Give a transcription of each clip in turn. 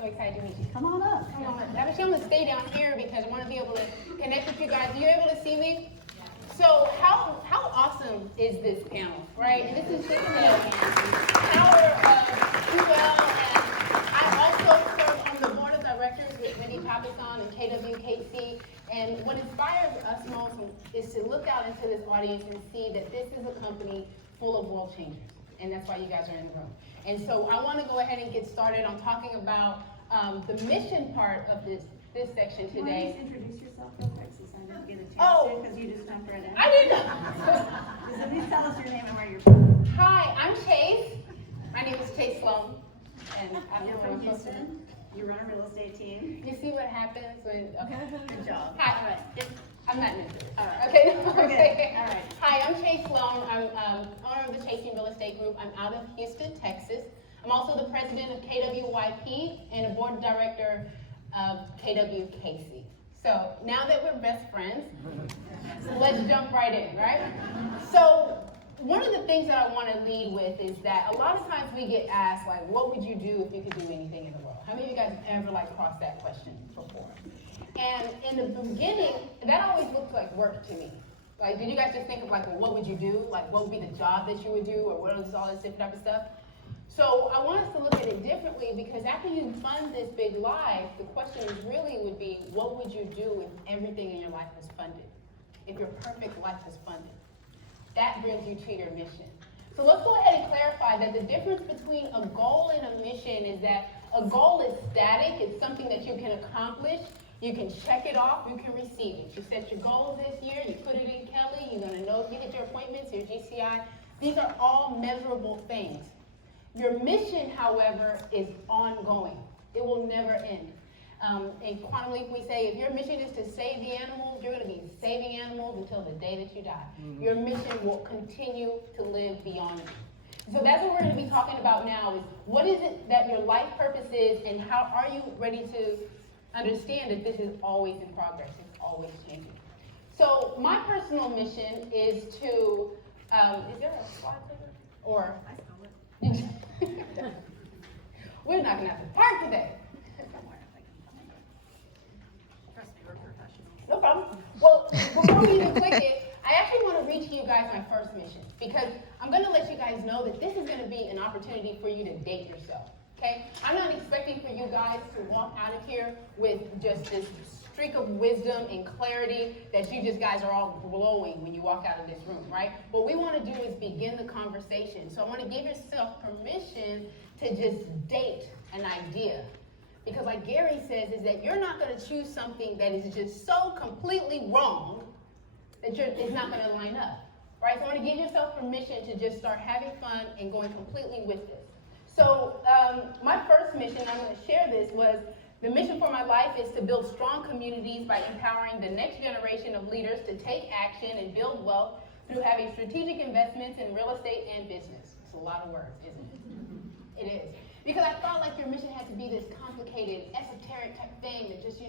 So excited to meet you. Come on up. Come on. Actually, I'm going to stay down here because I want to be able to connect with you guys. Are you able to see me? So how awesome is this panel, right? And this is just the power of UL, and I also serve on the board of directors with Wendy Papison and KWKC. And what inspires us most is to look out into this audience and see that this is a company full of world changers. And that's why you guys are in the room. And so I want to go ahead and get started on talking about the mission part of this section today. Why don't you just introduce yourself real quick since I didn't get a chance to, because you just jumped right in. I didn't. So please tell us your name and where you're from. Hi, I'm Chase. My name is Chase Sloan. And I'm You're from Houston. You run a real estate team. You see what happens when, okay. Good job. Hi. All right. I'm not into it. All right. Okay. Okay. All right. Hi, I'm Chase Sloan. I'm owner of the Chasing Real Estate Group. I'm out of Houston, Texas. I'm also the president of KWYP and a board director of KWKC. So now that we're best friends, let's jump right in, right? So one of the things that I want to lead with is that a lot of times we get asked, like, what would you do if you could do anything in the world? How many of you guys have ever crossed that question before? And in the beginning, that always looked like work to me. Like, did you guys just think of well, what would you do? Like, what would be the job that you would do, or what is all this different type of stuff? So I want us to look at it differently, because after you fund this big life, the question really would be, what would you do if everything in your life was funded? If your perfect life was funded? That brings you to your mission. So let's go ahead and clarify that the difference between a goal and a mission is that a goal is static. It's something that you can accomplish. You can check it off, you can receive it. You set your goals this year, you put it in Kelly, you're gonna know if you hit your appointments, your GCI. These are all measurable things. Your mission, however, is ongoing. It will never end. In Quantum Leap, we say if your mission is to save the animals, you're gonna be saving animals until the day that you die. Mm-hmm. Your mission will continue to live beyond you. So that's what we're gonna be talking about now, is what is it that your life purpose is, and how are you ready to understand that this is always in progress, it's always changing. So my personal mission is to, is there a slide clicker? Or, we're knocking out the park today. No problem. Well, before we even click it, I actually want to read to you guys my first mission, because I'm going to let you guys know that this is going to be an opportunity for you to date yourself. Okay? I'm not expecting for you guys to walk out of here with just this streak of wisdom and clarity that you just guys are all glowing when you walk out of this room, right? What we want to do is begin the conversation. So I want to give yourself permission to just date an idea. Because like Gary says, is that you're not going to choose something that is just so completely wrong that it's not going to line up, right? So I want to give yourself permission to just start having fun and going completely with this. So my first mission, I'm going to share this, was the mission for my life is to build strong communities by empowering the next generation of leaders to take action and build wealth through having strategic investments in real estate and business. It's a lot of words, isn't it? It is. Because I felt like your mission had to be this complicated, esoteric type thing that just,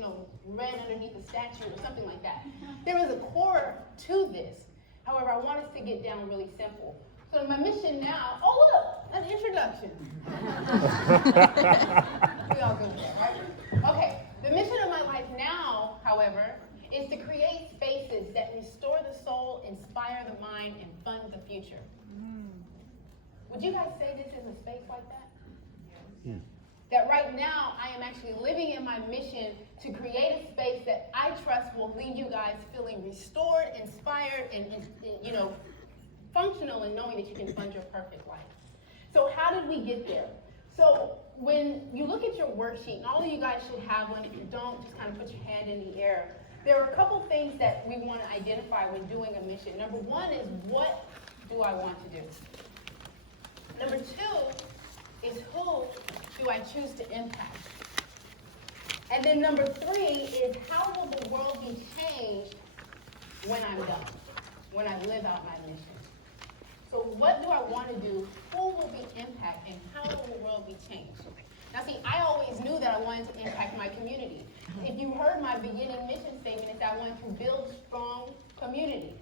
read underneath a statue or something like that. There is a core to this. However, I want us to get down really simple. So my mission now, oh look, an introduction. We all go there, right? Okay, the mission of my life now, however, is to create spaces that restore the soul, inspire the mind, and fund the future. Would you guys say this is a space like that? Yeah. That right now, I am actually living in my mission to create a space that I trust will leave you guys feeling restored, inspired, and functional in knowing that you can fund your perfect life. So how did we get there? So when you look at your worksheet, and all of you guys should have one. If you don't, just kind of put your hand in the air. There are a couple things that we want to identify when doing a mission. Number one is, what do I want to do? Number two is, who do I choose to impact? And then number three is, how will the world be changed when I'm done, when I live out my mission? So what do I want to do? Who will be impacted, and how will the world be changed? Now see, I always knew that I wanted to impact my community. If you heard my beginning mission statement, is that I wanted to build strong communities.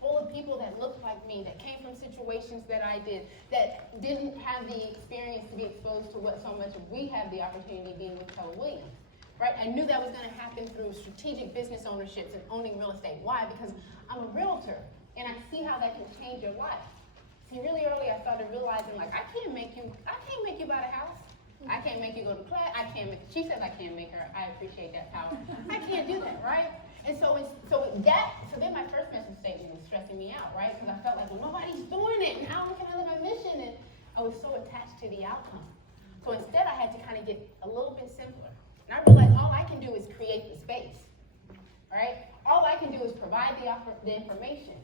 full of people that looked like me, that came from situations that I did, that didn't have the experience to be exposed to what so much of we have the opportunity being with Keller Williams, right? I knew that was going to happen through strategic business ownerships and owning real estate. Why? Because I'm a realtor, and I see how that can change your life. See, really early I started realizing, like, I can't make you buy a house. I can't make you go to class. She says I can't make her. I appreciate that power. I can't do that, right? And so then my first mission statement was stressing me out, right? Because I felt like, well, nobody's doing it, and how can I live my mission? And I was so attached to the outcome. So instead, I had to kind of get a little bit simpler. And I realized all I can do is create the space, right? All I can do is provide the information.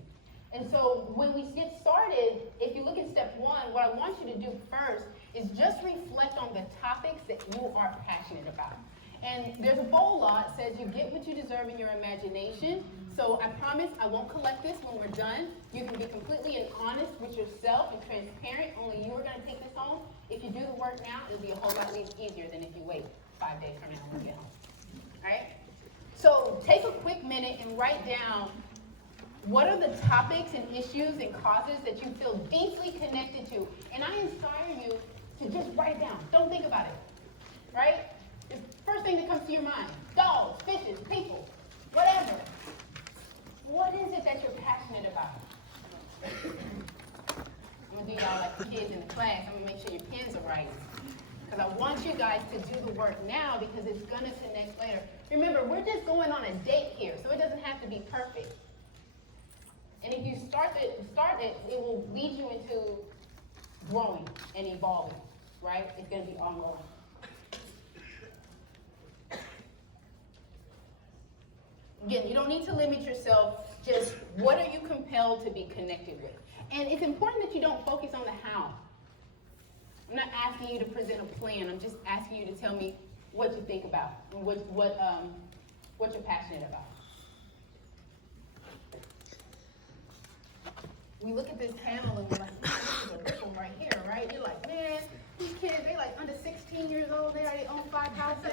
And so when we get started, if you look at step one, what I want you to do first is just reflect on the topics that you are passionate about. And there's a bold law. It says you get what you deserve in your imagination. So I promise I won't collect this when we're done. You can be completely and honest with yourself and transparent. Only you are going to take this home. If you do the work now, it'll be a whole lot easier than if you wait 5 days from now when you get home. All right? So take a quick minute and write down what are the topics and issues and causes that you feel deeply connected to. And I inspire you to just write it down. Don't think about it. Right? The first thing that comes to your mind, dogs, fishes, people, whatever. What is it that you're passionate about? I'm going to do y'all like the kids in the class. I'm going to make sure your pens are right. Because I want you guys to do the work now because it's going to connect later. Remember, we're just going on a date here, so it doesn't have to be perfect. And if you start it, it will lead you into growing and evolving, right? It's going to be ongoing. Again, you don't need to limit yourself. Just what are you compelled to be connected with? And it's important that you don't focus on the how. I'm not asking you to present a plan. I'm just asking you to tell me what you think about and what you're passionate about. We look at this panel and we're like, this is a ripple right here, right? You're like, man, these kids, they like under 16 years old, they already own 5 houses.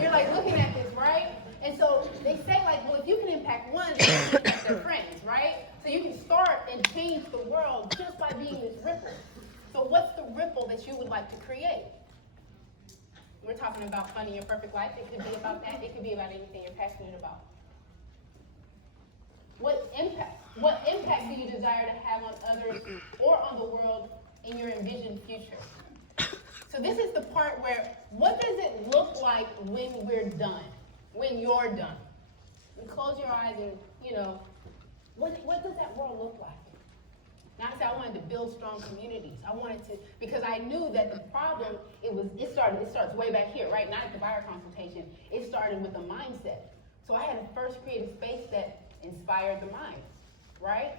You're like looking at this, right? And so they say like, well, if you can impact one, they can impact their friends, right? So you can start and change the world just by being this ripple. So what's the ripple that you would like to create? We're talking about finding your perfect life. It could be about that. It could be about anything you're passionate about. What impact do you desire to have on others or on the world in your envisioned future? So this is the part where, what does it look like when we're done? When you're done? And close your eyes and, what does that world look like? Now I said I wanted to build strong communities. I wanted to, because I knew that the problem, it starts way back here, right? Not at the buyer consultation. It started with the mindset. So I had to first create a space that inspired the minds, right?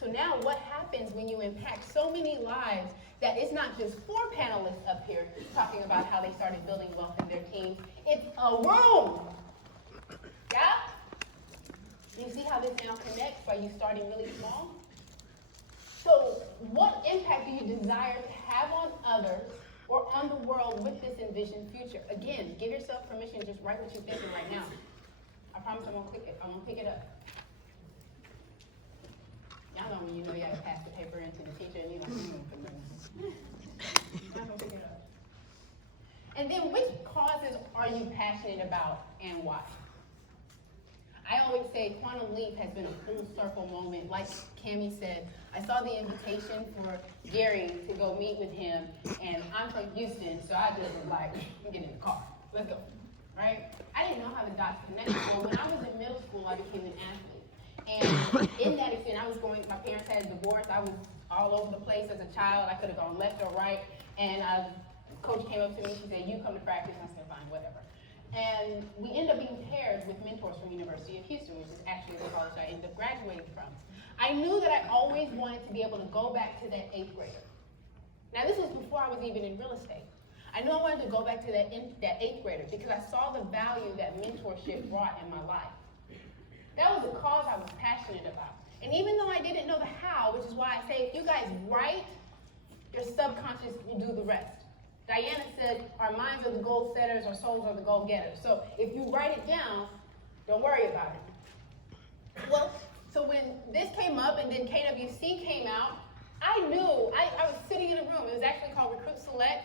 So now what happens when you impact so many lives that it's not just 4 panelists up here talking about how they started building wealth in their teams. It's a room. Yeah? You see how this now connects by you starting really small? So what impact do you desire to have on others or on the world with this envisioned future? Again, give yourself permission to just write what you're thinking right now. I promise I won't click it. I won't pick it up. Y'all know when you know you gotta pass the paper in to the teacher and you're like, I'm not gonna pick it up. And then which causes are you passionate about and why? I always say Quantum Leap has been a full circle moment. Like Cammie said, I saw the invitation for Gary to go meet with him, and I'm from Houston, so I just was like, I'm getting in the car. Let's go, right? I didn't know how the dots connected. Well, when I was in middle school, I became an athlete. And in that experience, my parents had a divorce. I was all over the place as a child. I could have gone left or right. And coach came up to me, she said, you come to practice. I said, fine, whatever. And we ended up being paired with mentors from University of Houston, which is actually the college I ended up graduating from. I knew that I always wanted to be able to go back to that 8th grader. Now, this was before I was even in real estate. I knew I wanted to go back to that 8th grader because I saw the value that mentorship brought in my life. That was a cause I was passionate about. And even though I didn't know the how, which is why I say if you guys write, your subconscious will do the rest. Diana said, our minds are the goal setters, our souls are the goal getters. So if you write it down, don't worry about it. Well, So when this came up and then KWC came out, I knew, I was sitting in a room, it was actually called Recruit Select.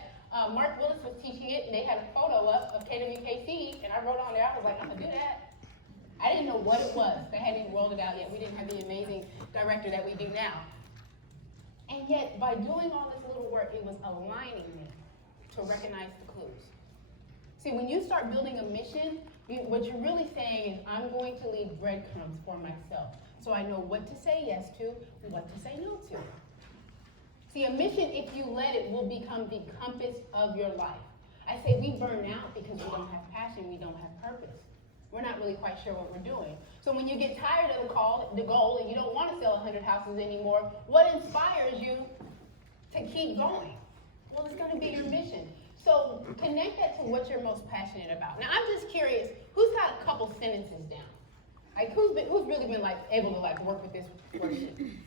Mark Willis was teaching it, and they had a photo up of KWKC, and I wrote on there, I was like, I'm gonna do that. I didn't know what it was. They hadn't even rolled it out yet. We didn't have the amazing director that we do now. And yet, by doing all this little work, it was aligning me to recognize the clues. See, when you start building a mission, what you're really saying is, I'm going to leave breadcrumbs for myself, so I know what to say yes to, what to say no to. See, a mission, if you let it, will become the compass of your life. I say we burn out because we don't have passion, we don't have purpose. We're not really quite sure what we're doing. So when you get tired of the goal, and you don't want to sell 100 houses anymore, what inspires you to keep going? Well, it's going to be your mission. So connect that to what you're most passionate about. Now, I'm just curious, who's got a couple sentences down? Like, who's really been like able to like work with this worksheet?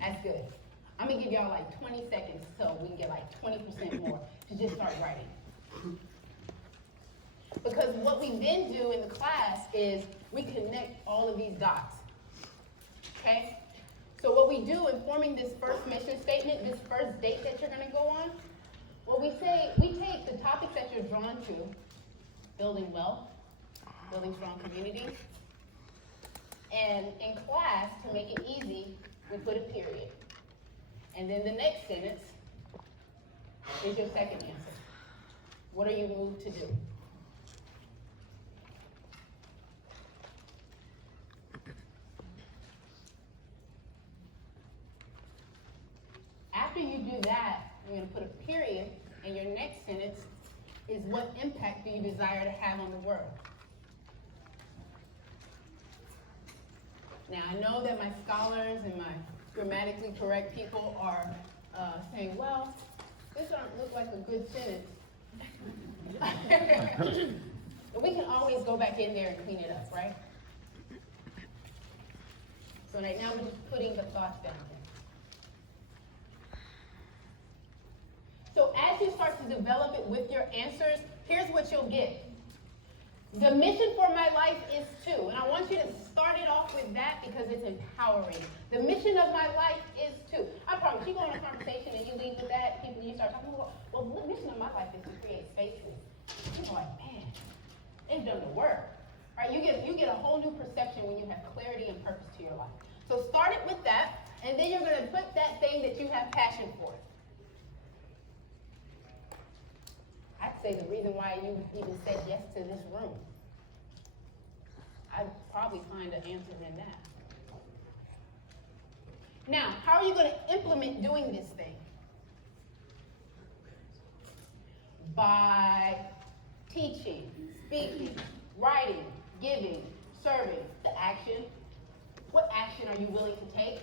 That's good. I'm gonna give y'all like 20 seconds so we can get like 20% more to just start writing. Because what we then do in the class is we connect all of these dots, okay? So what we do in forming this first mission statement, this first date that you're gonna go on, what we say, we take the topics that you're drawn to, building wealth, building strong communities, and in class, to make it easy, we put a period. And then the next sentence is your second answer. What are you moved to do? After you do that, you're going to put a period, and your next sentence is what impact do you desire to have on the world? Now, I know that my scholars and my grammatically correct people are saying, well, this doesn't look like a good sentence. But we can always go back in there and clean it up, right? So right now we're just putting the thoughts down there. So as you start to develop it with your answers, here's what you'll get. The mission for my life is to, and I want you to start it off with that because it's empowering. The mission of my life is to. I promise, you go in a conversation and you lead with that, people, you start talking about, well, the mission of my life is to create spaces. People are like, man, they've done the work. Right? You get a whole new perception when you have clarity and purpose to your life. So start it with that, and then you're going to put that thing that you have passion for. I'd say the reason why you even said yes to this room. I'd probably find an answer in that. Now, how are you going to implement doing this thing? By teaching, speaking, writing, giving, serving, the action. What action are you willing to take?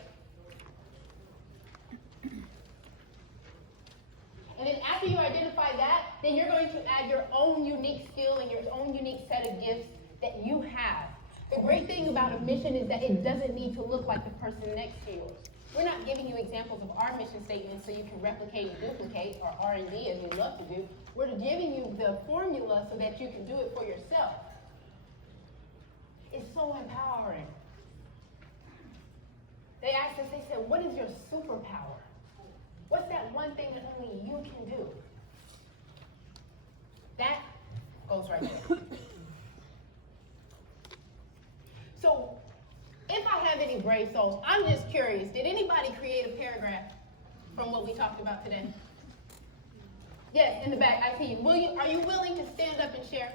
And then after you identify that, then you're going to add your own unique skill and your own unique set of gifts that you have. The great thing about a mission is that it doesn't need to look like the person next to yours. We're not giving you examples of our mission statement so you can replicate and duplicate, or R&D as we love to do. We're giving you the formula so that you can do it for yourself. It's so empowering. They asked us, they said, what is your superpower? What's that one thing that only you can do? That goes right there. So, if I have any brave souls, I'm just curious, did anybody create a paragraph from what we talked about today? Yes, in the back, I see you. Are you willing to stand up and share?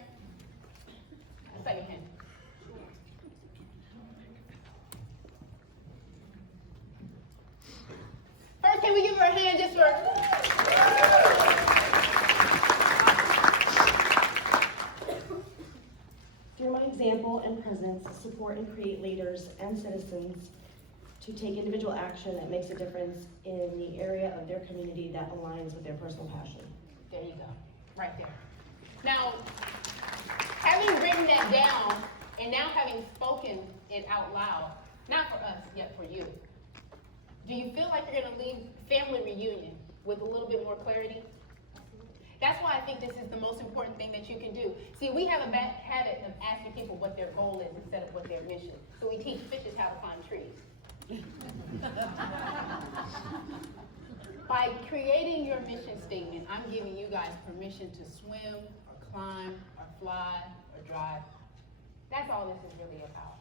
Second hand. First, can we give her a hand just for... Through my example and presence, support and create leaders and citizens to take individual action that makes a difference in the area of their community that aligns with their personal passion. There you go, right there. Now, having written that down and now having spoken it out loud, not for us, yet for you, do you feel like you're going to leave family reunion with a little bit more clarity? That's why I think this is the most important thing that you can do. See, we have a bad habit of asking people what their goal is instead of what their mission. So we teach fishes how to find trees. By creating your mission statement, I'm giving you guys permission to swim, or climb, or fly, or drive. That's all this is really about.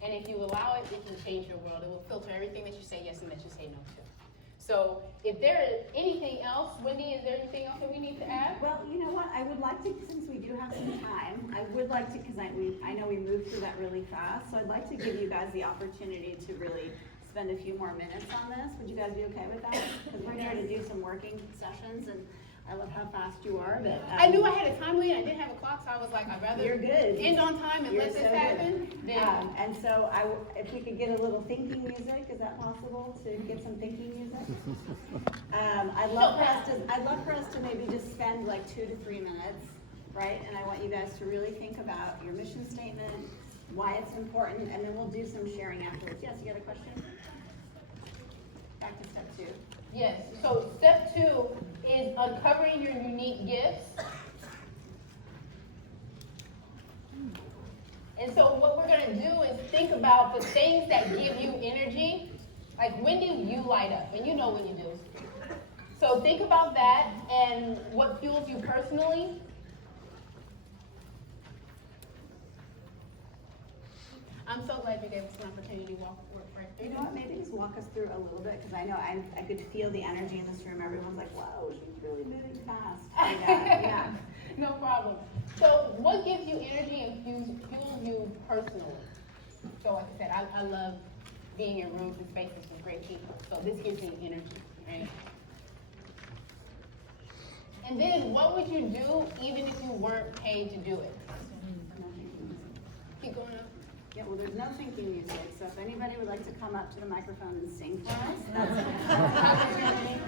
And if you allow it, it can change your world. It will filter everything that you say yes and that you say no to. So if there is anything else, Wendy, is there anything else that we need to add? Well, you know what, I would like to, since we do have some time, I would like to, because I know we moved through that really fast, so I'd like to give you guys the opportunity to really spend a few more minutes on this. Would you guys be okay with that? Because we're here to do some working sessions, and I love how fast you are, but. I knew I had a time limit, I didn't have a clock, so I was like, I'd rather You're good. end on time and You're let this so happen. Then And so if we could get a little thinking music, is that possible to get some thinking music? I'd love for us to maybe just spend like 2 to 3 minutes, right? And I want you guys to really think about your mission statement, why it's important, and then we'll do some sharing afterwards. Yes, you got a question? Back to step 2. yes, so step 2 is uncovering your unique gifts. And so what we're gonna do is think about the things that give you energy. Like, when do you light up? And you know when you do. So think about that and what fuels you personally. I'm so glad you gave us an opportunity to work right You through. know what, maybe just walk us through a little bit, because I know I could feel the energy in this room. Everyone's like, whoa, she's really moving fast. And, yeah. No problem. So what gives you energy and fuels you personally? So like I said, I love being in rooms and spaces with great people. So this gives me energy, right? And then what would you do even if you weren't paid to do it? Keep going up. Yeah, well, there's no thinking music, so if anybody would like to come up to the microphone and sing for us, that's an opportunity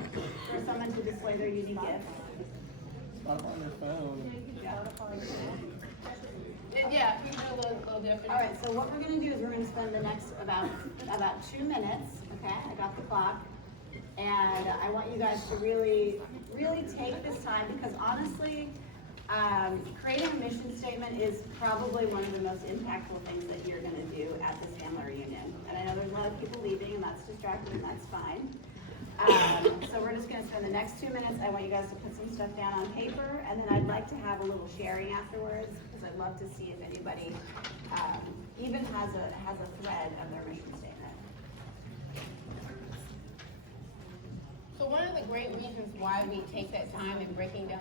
for someone to display their unique gift. Stop on their phone. Yeah, you can do a little different. All right, so what we're gonna do is we're gonna spend the next about 2 minutes, okay? I got the clock. And I want you guys to really take this time, because honestly, creating a mission statement is probably one of the most impactful things that you're gonna do at this family reunion. And I know there's a lot of people leaving, and that's distracting, and that's fine. So we're just gonna spend the next 2 minutes. I want you guys to put some stuff down on paper, and then I'd like to have a little sharing afterwards, because I'd love to see if anybody even has a thread of their mission statement. So one of the great reasons why we take that time in breaking down